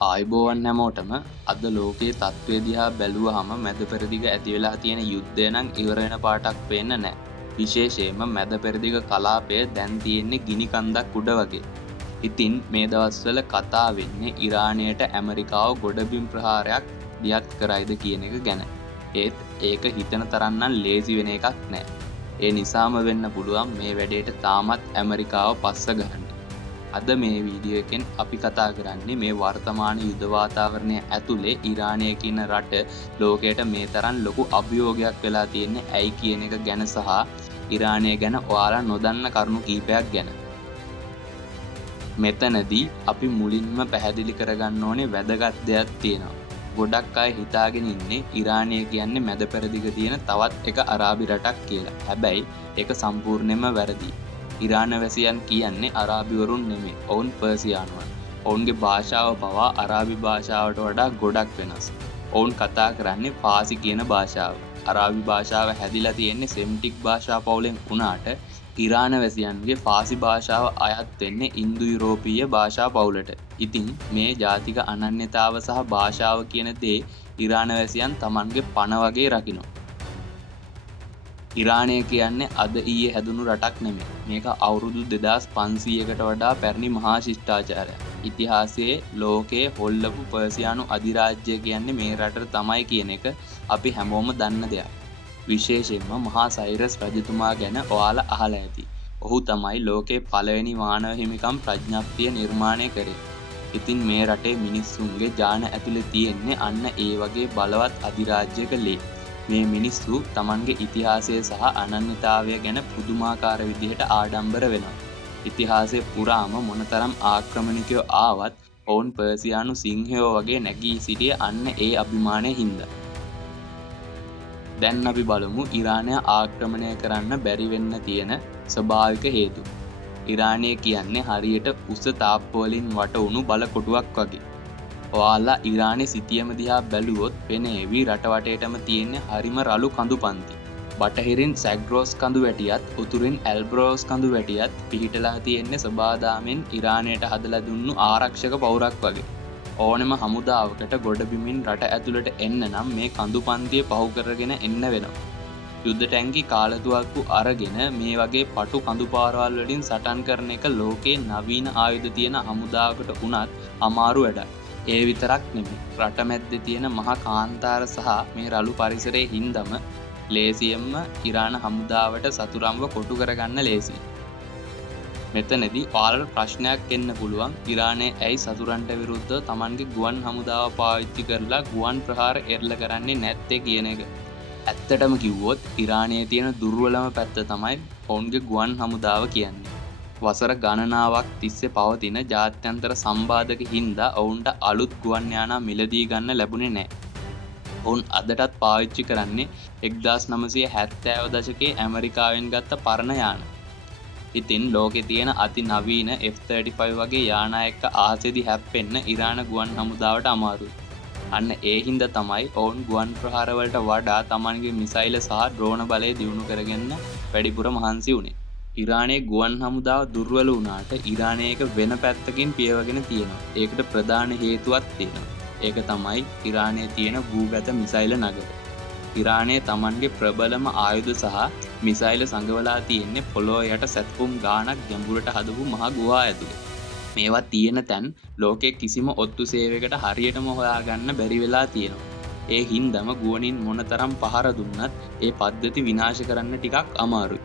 ආයිබෝවන් හැමෝටම අද ලෝකයේ තත්ත්වය දිහා බැලුවහම මැද පෙරදිග ඇති වෙලා තියෙන යුද්ධය නම් ඉවර වෙන පාටක් පේන්න නැහැ. විශේෂයෙන්ම මැද පෙරදිග කලාපය දැන් තියෙන්නේ ගිනි කන්දක් උඩ වගේ. ඉතින් මේ දවස්වල කතා වෙන්නේ ඉරානයට ඇමරිකාව ගොඩබිම් ප්‍රහාරයක් දියත් කරයිද කියන එක ගැන. ඒත් ඒක හිතන තරම් නම් ලේසි වෙන එකක් නෑ. ඒ නිසාම වෙන්න පුළුවන් මේ වැඩේට තාමත් ඇමරිකාව පස්ස ගහන්න. අද මේ වීඩියෝ එකෙන් අපි කතා කරන්නේ මේ වර්තමාන යුද්ධ වාතාවරණය ඇතුලේ ඉරානය කියන රට ලෝකයට මේ තරම් ලොකු අභියෝගයක් වෙලා තියෙන්නේ ඇයි කියන එක ගැන සහ ඉරානය ගැන ඔයාලා නොදන්න කරුණු කීපයක් ගැන. මෙතනදී අපි මුලින්ම පැහැදිලි කරගන්න ඕනේ වැදගත් දෙයක් තියෙනවා. ගොඩක් අය හිතාගෙන ඉන්නේ ඉරානය කියන්නේ මැද පෙරදිග තියෙන තවත් එක අරාබි රටක් කියලා. හැබැයි ඒක සම්පූර්ණයෙන්ම වැරදි. ඉරාන වැසියන් කියන්නේ අරාබිවරුන් නෙමෙයි. ඔවුන් පර්සියානුවන්. ඔවුන්ගේ භාෂාව පවා අරාබි භාෂාවට වඩා ගොඩක් වෙනස්. ඔවුන් කතා කරන්නේ ෆාසි කියන භාෂාව. අරාබි භාෂාව හැදිලා තියෙන්නේ සෙමිටික් භාෂා පවුලෙන් වුණාට ඉරාන වැසියන්ගේ ෆාසි භාෂාව අයත් වෙන්නේ ඉන්දු යුරෝපීය භාෂා පවුලට. ඉතින් මේ ජාතික අනන්‍යතාව සහ භාෂාව කියන දේ ඉරාන වැසියන් Tamanගේ පණ වගේ රකින්න. ඉරානය කියන්නේ අද ඊයේ හැදුණු රටක් නෙමෙයි. මේක අවුරුදු 2500කට වඩා පැරණි මහා ශිෂ්ටාචාරයක්. ඉතිහාසයේ ලෝකයේ හොල්ලපු පර්සියානු අධිරාජ්‍ය කියන්නේ මේ රටට තමයි කියන එක අපි හැමෝම දන්න දෙයක්. විශේෂයෙන්ම මහා සයිරස් රජතුමා ගැන ඔයාලා අහලා ඇති. ඔහු තමයි ලෝකේ පළවෙනි මානව හිමිකම් ප්‍රඥප්තිය නිර්මාණය කරේ. ඉතින් මේ රටේ මිනිස්සුන්ගේ ජාන ඇතුලේ තියෙන්නේ අන්න ඒ වගේ බලවත් අධිරාජ්‍යයක ලේ. මේ මිනිස්සු Tamanගේ ඉතිහාසය සහ අනන්‍යතාවය ගැන පුදුමාකාර විදිහට ආඩම්බර වෙනවා. ඉතිහාසයේ පුරාම මොනතරම් ආක්‍රමණිකයෝ ආවත් ඔවුන් පර්සියානු සිංහයෝ වගේ නැගී සිටියේ අන්න ඒ අභිමානයේ හින්දා. දැන් අපි බලමු ඉරානය ආක්‍රමණය කරන්න බැරි වෙන්න තියෙන ස්වභාවික හේතු. ඉරානය කියන්නේ හරියට උස තාප්ප වලින් වට වුණු බල කොටුවක් වගේ. ඔයාලා ඉරානයේ සිටියම දිහා බැලුවොත් පෙනේවි රට වටේටම තියෙන හරිම රළු කඳු පන්ති. බටහිරින් සැග්‍රෝස් කඳු වැටියත් උතුරින් ඇල්බ්‍රෝස් කඳු වැටියත් පිහිටලා තියෙන්නේ සබාදාමෙන් ඉරානයට හදලා දුන්නු ආරක්ෂක පවුරක් වගේ. ඕනෙම හමුදාවකට ගොඩබිමින් රට ඇතුළට එන්න නම් මේ කඳු පන්තිය පහු කරගෙන එන්න වෙනවා. යුද්ධ ටැංකි කාලතුවක්කු අරගෙන මේ වගේ පටු කඳු පාරවල් වලින් සටන් කරන එක ලෝකේ නවීන ආයුධ තියෙන හමුදාවකට වුණත් අමාරු වැඩක්. ඒ විතරක් නෙමෙයි රට මැද්දේ තියෙන මහා කාන්තාර සහ මේ රළු පරිසරයේ හින්දම ලේසියෙන්ම ඉරාන හමුදාවට සතුරම්ව කොටු කරගන්න ලේසියි. මෙතනදී ඔයාලට ප්‍රශ්නයක් එන්න පුළුවන් ඉරානයේ ඇයි සතුරන්ට විරුද්ධව Tamanගේ ගුවන් හමුදාව පාවිච්චි කරලා ගුවන් ප්‍රහාර එල්ල කරන්නේ නැත්තේ කියන එක. ඇත්තටම කිව්වොත් ඉරානයේ තියෙන දුර්වලම පැත්ත තමයි ඔවුන්ගේ ගුවන් හමුදාව කියන්නේ. වසර ගණනාවක් තිස්සේ පවතින ජාත්‍යන්තර සම්බාධක හින්දා ඔවුන්ට අලුත් ගුවන් යානා මිලදී ගන්න ලැබුණේ නැහැ. ඔවුන් අදටත් පාවිච්චි කරන්නේ 1970 දශකයේ ඇමරිකාවෙන් ගත්ත පරණ යාන. ඉතින් ලෝකේ තියෙන අති නවීන F-35 වගේ යානා එක්ක ආසෙදි හැප්පෙන්න ඉරාන ගුවන් හමුදාවට අමාරුයි. අන්න ඒ හින්දා තමයි ඔවුන් ගුවන් ප්‍රහාර වලට වඩා Tamanගේ මිසයිල සහ ඩ්‍රෝන බලය දියුණු කරගෙන වැඩිපුර මහන්සි වුණේ. ඉරානයේ ගුවන් හමුදාව දුර්වල වුණාට ඉරානය එක වෙන පැත්තකින් පියවගෙන තියෙනවා. ඒකට ප්‍රධාන හේතුවක් තියෙනවා. ඒක තමයි ඉරානයේ තියෙන භූගත මිසයිල නගර. ඉරානයේ Tamanගේ ප්‍රබලම ආයුධ සහ මිසයිල සංගවලා තියෙන්නේ පොළොව යට සැතපුම් ගානක් ගැඹුරට හදපු මහ ගුහා ඇතුලේ. මේවා තියෙන තැන් ලෝකයේ කිසිම ඔත්තු සේවයකට හරියටම හොයාගන්න බැරි වෙලා තියෙනවා. ඒ හින්දාම ගුවනින් මොනතරම් පහර දුන්නත් ඒ පද්ධති විනාශ කරන්න ටිකක් අමාරුයි.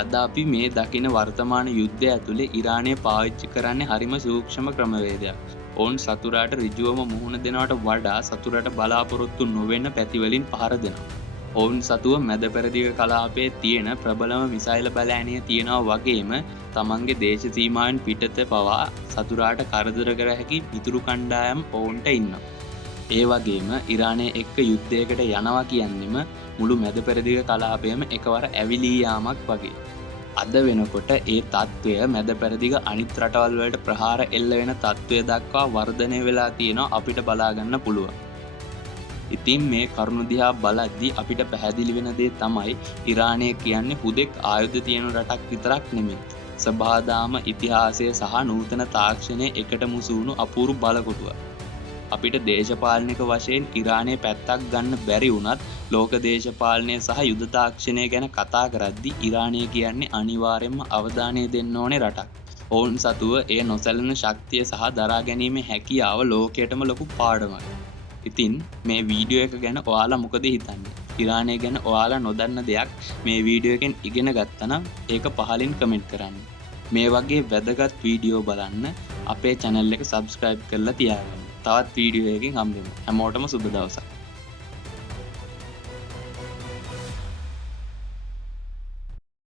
අද අපි මේ දකින වර්තමාන යුද්ධය ඇතුලේ ඉරානය පාවිච්චි කරන්නේ හරිම සූක්ෂම ක්‍රමවේදයක්. ඔවුන් සතුරාට ඍජුවම මුහුණ දෙනවට වඩා සතුරාට බලාපොරොත්තු නොවන පැතිවලින් පහර දෙනවා. ඔවුන් සතුව මැද පෙරදිග කලාපයේ තියෙන ප්‍රබලම මිසයිල බලෑනිය තියෙනවා වගේම තමන්ගේ දේශ සීමාවෙන් පිටත පවා සතුරාට කරදර කර හැකි පිටුරු කණ්ඩායම් ඔවුන්ට ඉන්නවා. ඒ වගේම ඉරානය එක්ක යුද්ධයකට යනවා කියන්නෙම මුළු මැද පෙරදිග කලාපයම එකවර ඇවිලී යාමක් වගේ. අද වෙනකොට ඒ තත්ත්වය මැද පෙරදිග අනිත් රටවල් වලට ප්‍රහාර එල්ල වෙන තත්ත්වය දක්වා වර්ධනය වෙලා තියෙනවා අපිට බලා ගන්න පුළුවන්. ඉතින් මේ කරුණු දිහා බලද්දී අපිට පැහැදිලි වෙන දේ තමයි ඉරානය කියන්නේ හුදෙක් ආයුධ තියෙන රටක් විතරක් නෙමෙයි. සබාදාම ඉතිහාසය සහ නූතන තාක්ෂණය එකට මුසුණු අපූරු බලකොටුවක්. අපිට දේශපාලනික වශයෙන් ඉරානයේ පැත්තක් ගන්න බැරි වුණත් ලෝක දේශපාලනය සහ යුද තාක්ෂණය ගැන කතා කරද්දී ඉරානය කියන්නේ අනිවාර්යයෙන්ම අවධානය දෙන්න ඕනේ රටක්. ඔවුන් සතුව ඒ නොසැලෙන ශක්තිය සහ දරා ගැනීමේ හැකියාව ලෝකයටම ලොකු පාඩමක්. ඉතින් මේ වීඩියෝ එක ගැන ඔයාලා මොකද හිතන්නේ? ඉරානය ගැන ඔයාලා නොදන්න දෙයක් මේ වීඩියෝ එකෙන් ඉගෙන ගත්තා නම් ඒක පහලින් කමෙන්ට් කරන්න. මේ වගේ වැදගත් වීඩියෝ බලන්න අපේ channel එක subscribe කරලා තියාගන්න. තවත් වීඩියෝ එකකින් හම්බෙමු. හැමෝටම සුබ දවසක්.